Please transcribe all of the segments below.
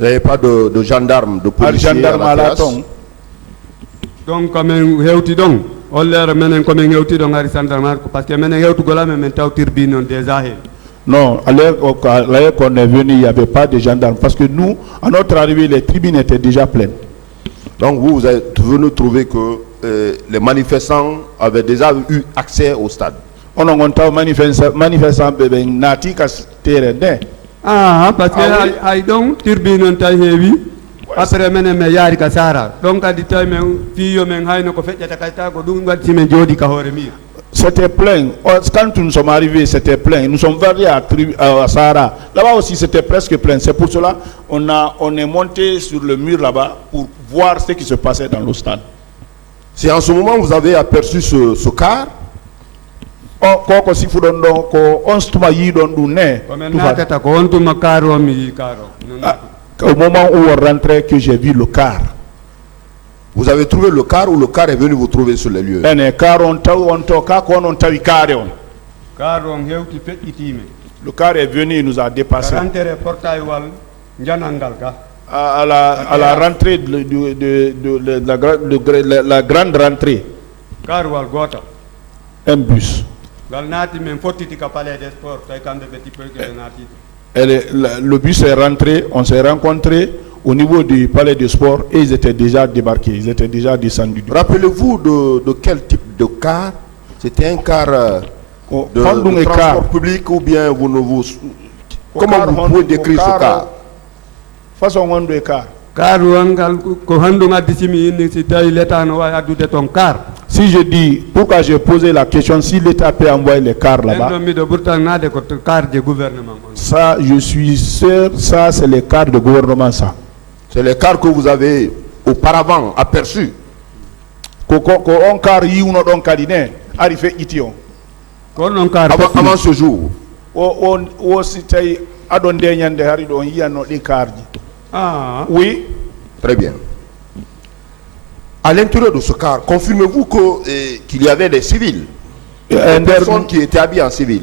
Il n'y avait pas de gendarmes, de policiers à la terrasse. Donc, comme un heutidon, on l'air menen comme un heutidon à gendarme, parce que menen heutugola men tautir binon des ahel. Non, à l'heure qu'on est venu, il n'y avait pas de gendarmes. Parce que nous, à notre arrivée, les tribunes étaient déjà pleines. Donc vous êtes venu trouver que les manifestants avaient déjà eu accès au stade. On a monté manifestant bébé nati terrain. Ah, parce que I don't tirbine ta heavy. Après menen me yari ka sara. Donc à dit time fiyo men hayno ko fecca takata ko dum ngati men jodi ka hore mi. C'était plein. Quand nous sommes arrivés, c'était plein. Nous sommes venus à Sahara. Là-bas aussi, c'était presque plein. C'est pour cela on est monté sur le mur là-bas pour voir ce qui se passait dans le stade. C'est en ce moment que vous avez aperçu ce car. Au moment où on rentrait, que j'ai vu le car. Vous avez trouvé le car ou le car est venu vous trouver sur les lieux? Le car est venu, il nous a dépassé. À la rentrée de la grande rentrée. Un bus. Le bus est rentré, on s'est rencontrés au niveau du palais de sport et ils étaient déjà débarqués, ils étaient déjà descendus. Rappelez-vous de quel type de car? C'était un car de transport public ou bien vous ne vous... Comment vous pouvez décrire ce car? Façon de car. Si je dis, pourquoi j'ai posé la question, si l'État peut envoyer les cars là-bas, ça, je suis sûr, ça c'est les cars de gouvernement, ça. C'est les cars que vous avez auparavant aperçus. Avant ce jour. Oui. Très bien. À l'intérieur de ce car, confirmez-vous qu'il y avait des civils, des personnes qui étaient habillées en civil?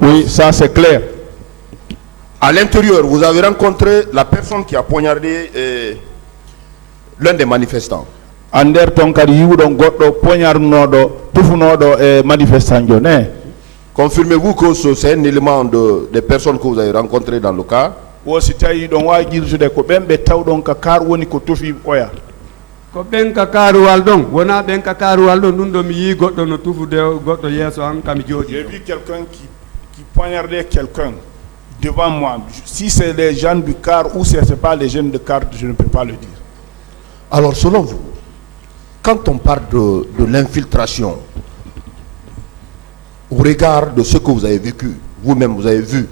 Oui, ça c'est clair. À l'intérieur, vous avez rencontré la personne qui a poignardé l'un des manifestants. Confirmez-vous que c'est un élément des personnes que vous avez rencontrées dans le car? J'ai vu quelqu'un qui poignardait quelqu'un devant moi. Si c'est les gens du car ou si ce n'est pas les gens du car, je ne peux pas le dire. Alors selon vous, quand on parle de l'infiltration, au regard de ce que vous avez vécu, vous-même vous avez vu,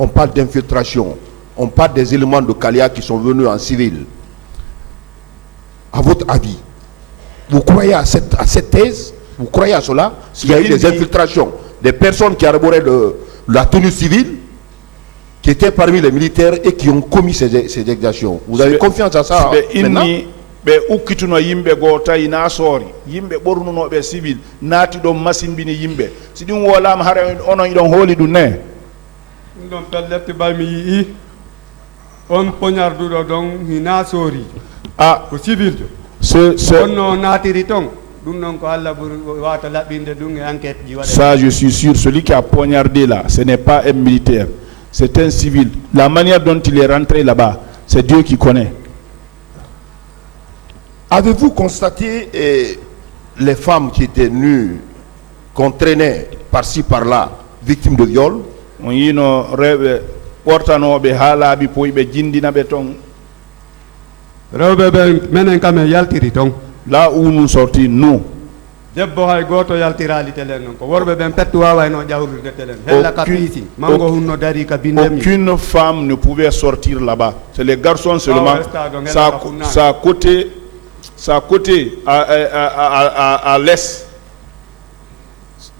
on parle d'infiltration, on parle des éléments de Kalia qui sont venus en civil. À votre avis, vous croyez à cette thèse? Vous croyez à cela? S'il y a eu des infiltrations, des personnes qui arboraient la tenue civile, qui étaient parmi les militaires et qui ont commis ces exactions. Vous avez confiance à ça maintenant? Yimbe gota ina sori yimbe bornuno be civil nati do machine bini yimbe si dum wolam hare onon idon holi dum ne ndon pellete bami yi on poignardudo don hina sori ko civil on natiri ton dum non ko alla wata labinde dum enquête ji wala. Ça je suis sûr, celui qui a poignardé là, ce n'est pas un militaire, c'est un civil. La manière dont il est rentré là-bas, c'est Dieu qui connaît. Avez-vous constaté les femmes qui étaient nues, qu'on traînait par-ci par-là, victimes de viol? Là où nous sortis, nous. Aucune femme ne pouvait sortir là-bas. C'est les garçons seulement. C'est à côté, à l'est.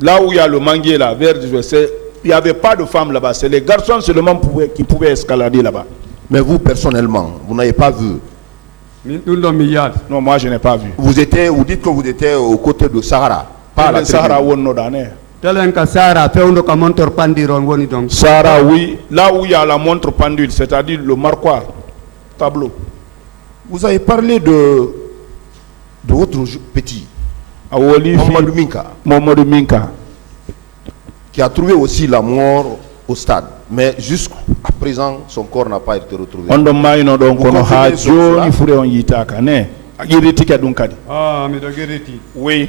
Là où il y a le manguier là, il n'y avait pas de femmes là-bas. C'est les garçons seulement qui pouvaient escalader là-bas. Mais vous, personnellement, vous n'avez pas vu? Non, moi je n'ai pas vu. Vous dites que vous étiez aux côtés de Sahara, pas à la Sahara. Sarah, oui, là où il y a la montre pendule, c'est-à-dire le marquoir, tableau. Vous avez parlé de votre petit, Mamadou Minka, qui a trouvé aussi la mort au stade. Mais jusqu'à présent, son corps n'a pas été retrouvé. Oui.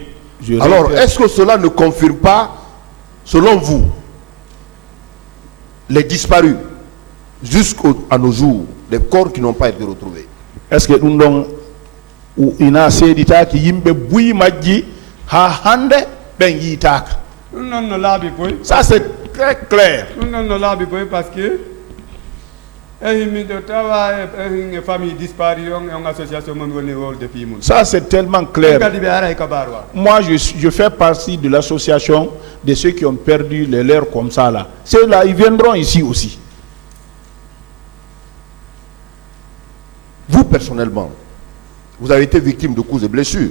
Alors, est-ce que cela ne confirme pas, selon vous, les disparus jusqu'à nos jours, les corps qui n'ont pas été retrouvés? Est-ce que nous avons une série qui yimbe bouy madji ha hande ben yitaka? Ça c'est très clair. Parce que ça c'est tellement clair. Moi je fais partie de l'association de ceux qui ont perdu les leurs comme ça là. Ceux-là ils viendront ici aussi. Vous personnellement, vous avez été victime de coups et blessures.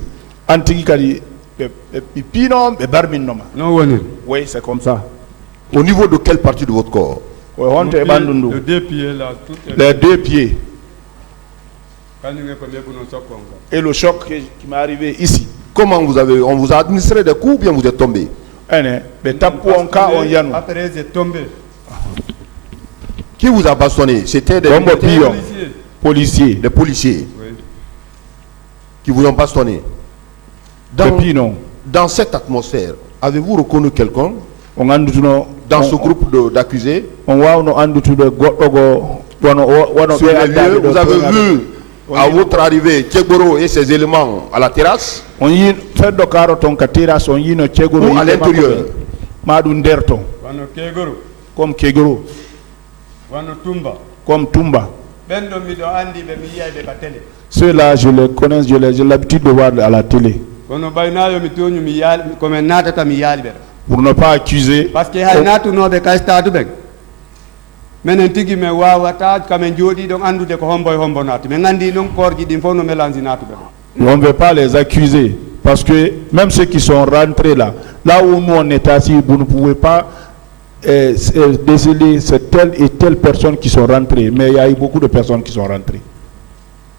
Oui, c'est comme ça. Au niveau de quelle partie de votre corps? Les 2 pieds là. Les 2 pieds. Et le choc qui m'est arrivé ici. Comment on vous a administré des coups ou bien vous êtes tombé? Après j'ai tombé. Qui vous a bastonné? C'était des policiers. Des policiers. Oui. Qui vous ont bastonné. Dans cette atmosphère, avez-vous reconnu quelqu'un dans ce groupe d'accusés? Sur les lieux, vous avez vu à votre arrivée Tchegoro et ses éléments à la terrasse ou à l'intérieur? Comme Kegoro. Comme Tumba. Ceux-là, je les connais, j'ai l'habitude de voir à la télé. Pour ne pas accuser. Parce que on ne veut pas les accuser. Parce que même ceux qui sont rentrés là où nous on est assis, vous ne pouvez pas déceler c'est telle et telle personne qui sont rentrées. Mais il y a eu beaucoup de personnes qui sont rentrées.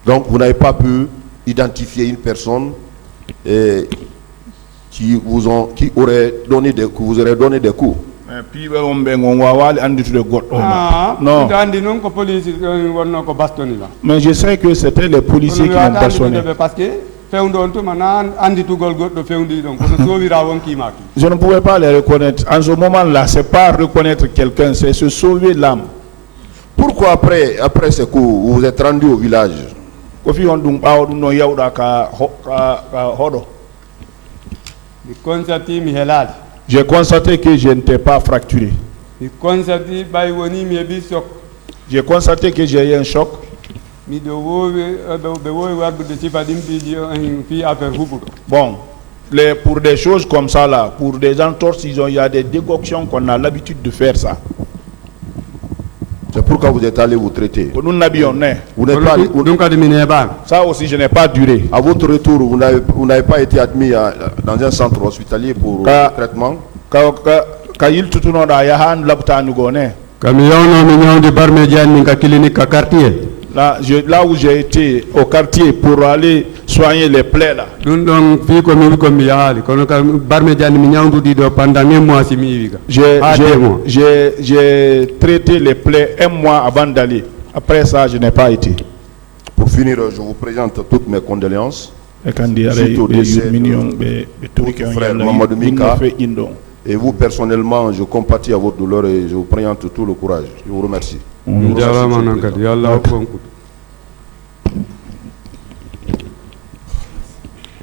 Donc vous n'avez pas pu identifier une personne qui vous aurait donné des coups, vous aurait donné des coups. Non. Mais je sais que c'était les policiers qui m'ont bastonné. Je ne pouvais pas les reconnaître. En ce moment-là, c'est pas reconnaître quelqu'un, c'est se sauver l'âme. Pourquoi après ce coup, vous vous êtes rendu au village? J'ai constaté que je n'étais pas fracturé. J'ai constaté que j'ai eu un choc. Bon, pour des choses comme ça là, pour des entorses, il y a des décoctions qu'on a l'habitude de faire ça. C'est pourquoi vous êtes allé vous traiter. Vous n'avez pas, ça aussi, je n'ai pas duré. À votre retour, vous n'avez pas été admis dans un centre hospitalier pour traitement. Là où j'ai été au quartier pour aller soigner les plaies là. J'ai traité les plaies 1 mois avant d'aller. Après ça, je n'ai pas été. Pour finir, je vous présente toutes mes condoléances. Suite au décès de votre frère Mamadou Minka. Et vous personnellement, je compatis à votre douleur et je vous présente tout le courage. Je vous remercie.